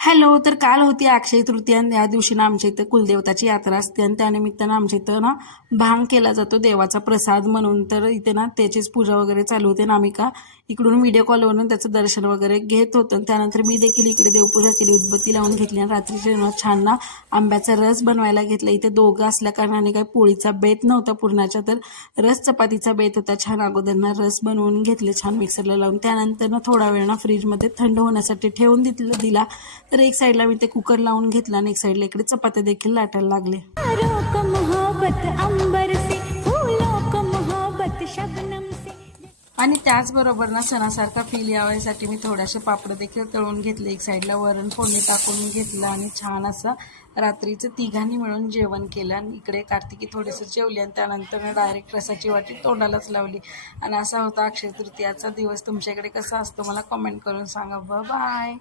Hello. तर काल होती अक्षय तृतीया आणि या दिवशी ना आमच्या इथं कुलदेवताची यात्रा असते आणि त्यानिमित्तानं आमच्या इथं ना भांग केला जातो देवाचा प्रसाद म्हणून. तर इथे ना त्याचीच पूजा वगैरे चालू होते आणि आम्ही का इकडून व्हिडिओ कॉलवरून त्याचं दर्शन वगैरे घेत होतं. त्यानंतर मी देखील इकडे देवपूजा केली, उदबत्ती लावून घेतली आणि रात्रीचे ना छान ना आंब्याचा रस बनवायला घेतला. इथे दोघं असल्या कारणाने काही पोळीचा बेत नव्हता पुरणाचा, तर रस चपातीचा बेत होता. छान अगोदर ना रस बनवून घेतले छान मिक्सरला लावून. त्यानंतर ना थोडा वेळ ना फ्रीजमध्ये थंड होण्यासाठी ठेवून दिला. तर एक साईडला मी ते कुकर लावून घेतला आणि एक साईडला इकडे चपात्या देखील लाटायला लागले. आणि त्याचबरोबर ना सणासारखा फील यावयासाठी मी थोडेसे पापड देखील तळून घेतले. एक साईडला वरण फोडणी टाकून घेतलं आणि छान असं रात्रीचं तिघांनी मिळून जेवण केलं. आणि इकडे कार्तिकी थोडेसे जेवले आणि त्यानंतर डायरेक्ट रसाची वाटी तोंडालाच लावली. आणि असा होता अक्षय तृतीयाचा दिवस. तुमच्याकडे कसा असतो मला कमेंट करून सांगा. बाय.